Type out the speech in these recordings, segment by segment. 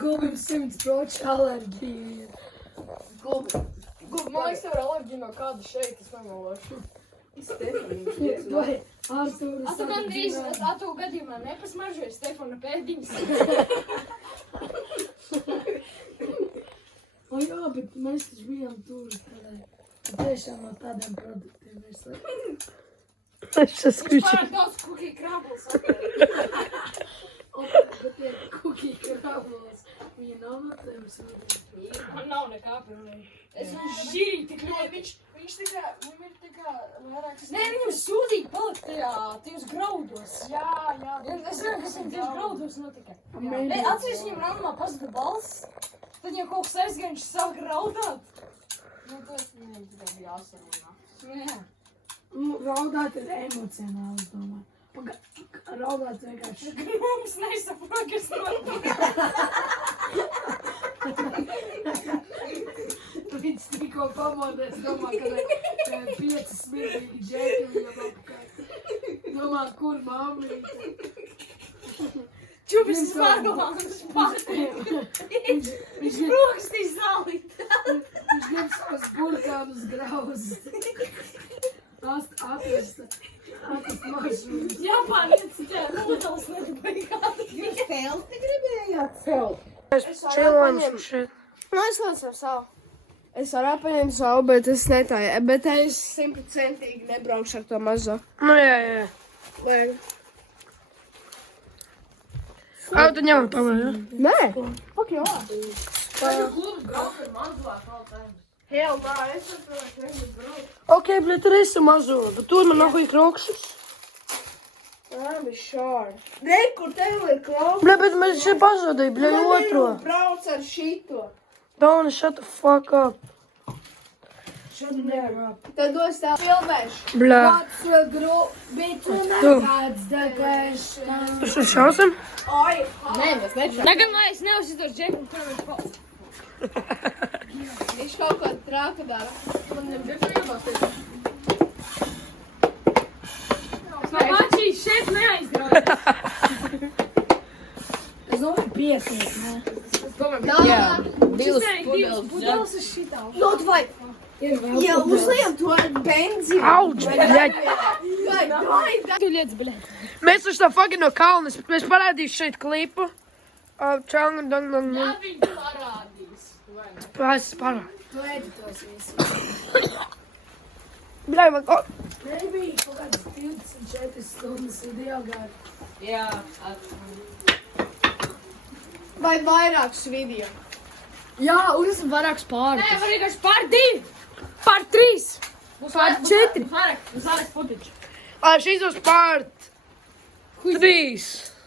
Gulbim 100% alerģija. Man liekas, tev ir alerģija no kāda šeit, es nemalāšu. Vai Artūras Tu gandrīz, tu gadījumā nepasmaržoji Stefana pēdiņas. O jā, bet mēs taču bijām tur, tiešām no tādiem produktiem mēs Viņš pārāk daudz kukī krābulas. Bet tie kukī krābulas, viņa nav no tiem sūdīgi. Man nav nekā pilnīgi. Es viņu žīrīju tik ļoti. Viņš tā kā, viņam ir tā kā vairāk... Nē, viņam sūdīgi palikt tajos graudos. Jā. Es zinu, kas viņam tieši graudos notika. Atceries, viņam rāmā pazuda balss. Tad jau kaut kas aizgāja, viņš sāk raudāt. Nu, tas viņam tikai bija jāsarunā. Jā. Raudāt ir emocionāli, es domāju. Raudāt vienkārši. Mums nesaprot, kas notiek. Viņš tikko pamodēs, domā, ka 5 smirdīgi džeki viņam apkārt. Domā, kur mammīte. Čubis pārdomāts Viņš rokstīs zālīt. Viņš grib savus burkānus grauzīt. Atrast maršrutus. Japānietis te nodals negribēja. Jūs felti gribējāt? Felti. Es čilojam šeit. Nu, es lēcu ar savu. Es varētu paņemt savu, bet es netāju. Bet es 100% nebraukšu ar to mazo. Nu, jā. Vajag. Tu ņemam tomēr, jā? Nē. Fuck jā. Hell, nā, es saprotu, negribu. Ok, bļet, tur esi mazo, bet tur man nahuj krokšus. Labi, šādi. Nē, kur tev ir klaus? Bļet, bet mēs šeit pazudīja, bļet, otro. Brauc ar šito. Dona, shut the fuck up. Tad dos tev filmēšu. Bļet. Bet tu nekāds degaišs. Tu šeit šausim? Ai, nē, mēs nečām. Tagad mēs neuzsitos džeku, un tur viņš pa... Viņš kaut ko trāka dara. Man nebūtu iemācīt. Mačīs šeit neaizgrauj. Es domāju, 5, ne? Jā, divas pudeles ir šitā. Lot vai, ja uzliekam to benzīnu. Auč, bļet. Tu liec, bļet. Mēs uz tā fucking no kalnes, mēs parādīšu šeit klipu. Čang, dang. Jā, viņi parādīs. Es parādu. Tu editos visu. Bļet, man... Nebija kaut kādas 24 stundas video gāri. Jā. Vai vairākus video? Jā, un esam vairākus pāris. Nē, var vienkārši pār 2. Pār 3. Pār 4. Uz ārēs footage. Šīs uz pār 3.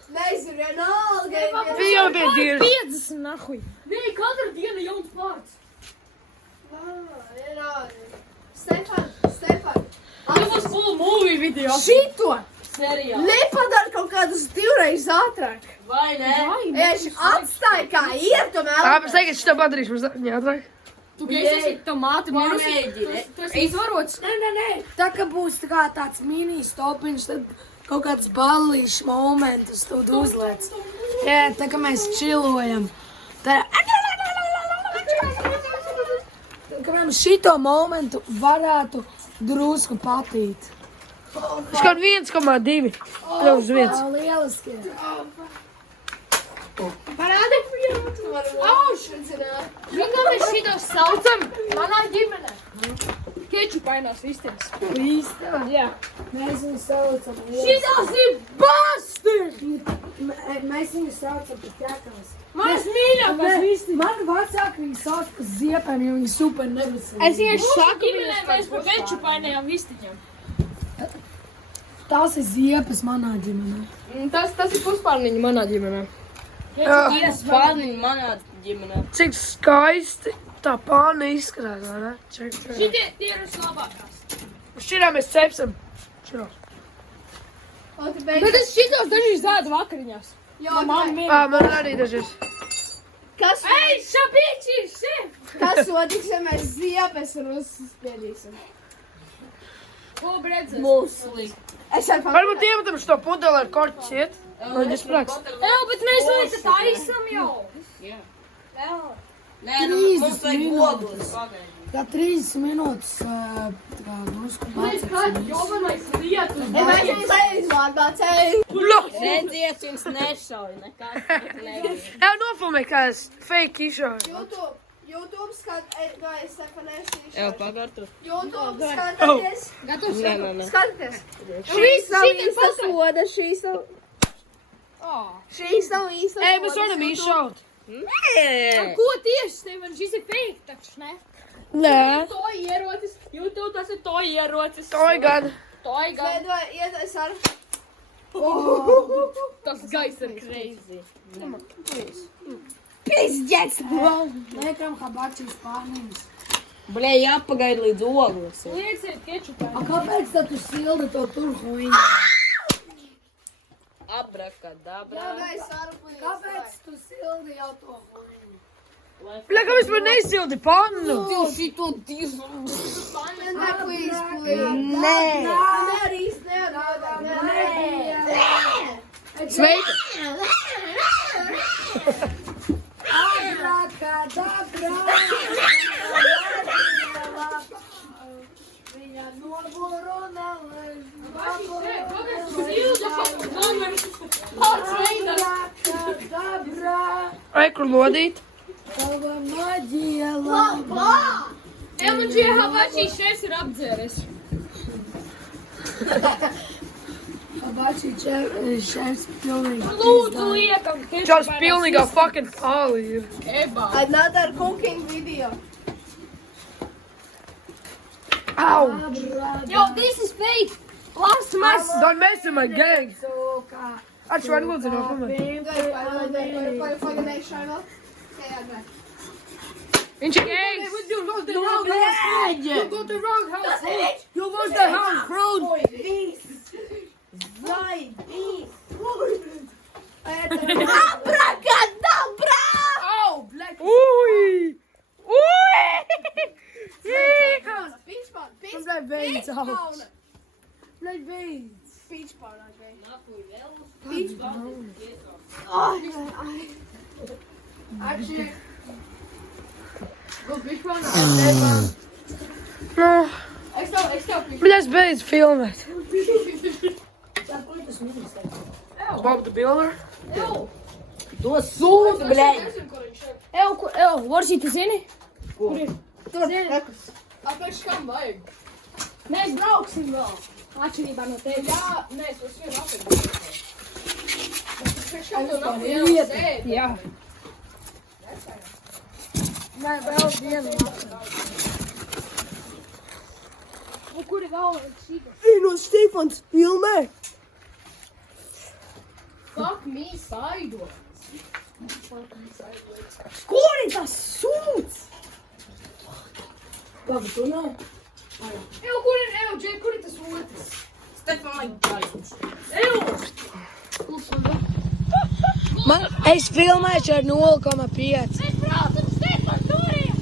Nezinu, vienalga. Video bija 50, nahuj. Nē, katra diena jauns pārts. Stefan. Tas būs full movie video. Šito Serijā. nepadara kaut kādus 2 reizes ātrāk. Vai ne? Es atstāju kā ir, tomēr. Es teiktu, ka šitā padarīšu mums ātrāk. Tu esi tomāti mīrusi. Tu esi izvarots. Nē. Tā kā būs tā kā tāds mini stopiņš, tad kaut kāds ballīšs momentus tu uzliec. Jā, tā kā mēs čilojam. Tā kā mēs šito momentu varētu drusku papīt. Es kaut 1,2. Uz viens. Lieliski. Parādi. Auš. Kā mēs šito saucam manā ģimenē? Kečupainās vistas. Īstā. Jā. Mēs viņu saucam. Šitās ir bastard! Mēs viņu saucam par ķekās. Mans mīļākās vistas. Man vecāki viņi sauc par ziepēm, jo viņi super nebesīgi. Es vienkārši saku, ģimenē mēs par kečupainajām vistiņām. Tās ir ziepes manā ģimenē. Tas ir puspārniņi manā ģimenē. Puspārniņi manā ģimenē. Cik skaisti tā pāna izskatās, vai ne? Šitie ir vislabākās. Šķirā mēs cepsim. Šķirā. Bet es šitos dažīs zādu vakariņās. Man arī dažas. Kas Ej, šapīči, šim! notiks, ja mēs ziepes rusus spiedīsim? Ko bredzes? Būs slikti. Es ar Varbūt iemetam šo pudeli ar korķis iet. Lai tas praks. Jā, bet mēs līdz taisam jau. Nē, nu, mums vajag ogles. Tā 30 minūtes, tā kā drusku pacēsim. Jovanais lietus. Mēs jau ceļus vārdā Redziet, jums nešauj nekā. Jā, nofilmē, kā es fake izšauju. YouTube vai es saku nesīšu. Jā, pagartu. YouTube skatāties. Nē. Skatāties. Šīs nav īsta soda, šīs nav īsta. Ej, mēs varam izšaut. Nē. Ko tieši, Steven? Šis ir fake, taču, ne? Nē. To ierocis. YouTube tas ir to ierocis. To ir gan. To ir gan. Veidoj, ietais ar. Tas gaiss ir crazy. Pizģets, bro. Liekam, habacīs pārnīms. Blē, jāpagaida līdz ogles. Lieciet kečupā. A kāpēc tad tu sildi to tur huīņu? Abrakadabra. Mēs ar. Kāpēc tu sildi jau to huīņu? Bļa, kā vispār neizsildi pannu? Šito divu. Nē, please. Nē. Nē, īsti nerādā. Sveiki. Abrakadabra. Viņa noburuna Abrakadabra. Ai, kur lodīt? Tava maģija labā. Emuģie habacī šeit ir apdzēris. Habacī šefs pilnīgi. Lūdzu, liekam kečupā. Čās pilnīgā fucking fāli ir. Eba. Another cooking video. Au! Yo, this is fake. Last mess. Don't mess with my gang. Atšvar, lūdzu, nofilmē. Viņš ir gejs. You lost the wrong house. You lost the house, bro. Abracadabra! Oh, black. Ui! Ui! Kom blij beet out. Blij beet. Actually. Go beach bar now. No. Ekstra. Bet es beidzu filmēt. Bob the Builder. To sūdu, blē. Varsī, tu zini? Tur, nekas. Apēc kam vajag? Mēs brauksim vēl. Atšķirībā no tevis. Jā, mēs uz vienu apēc. Pēc kam tu nav sēdi? Jā. Nē, vēl vienu nakti. Un kur ir vēl šītas? No Stefans filmē. Fuck me, saido. Kur ir tas sūds? Labi, tu nav. Kur ir tas otrs? Stefan, like, gaismas. Es filmēšu ar 0,5. Mēs braucam Stefan turien!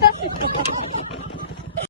Stefan!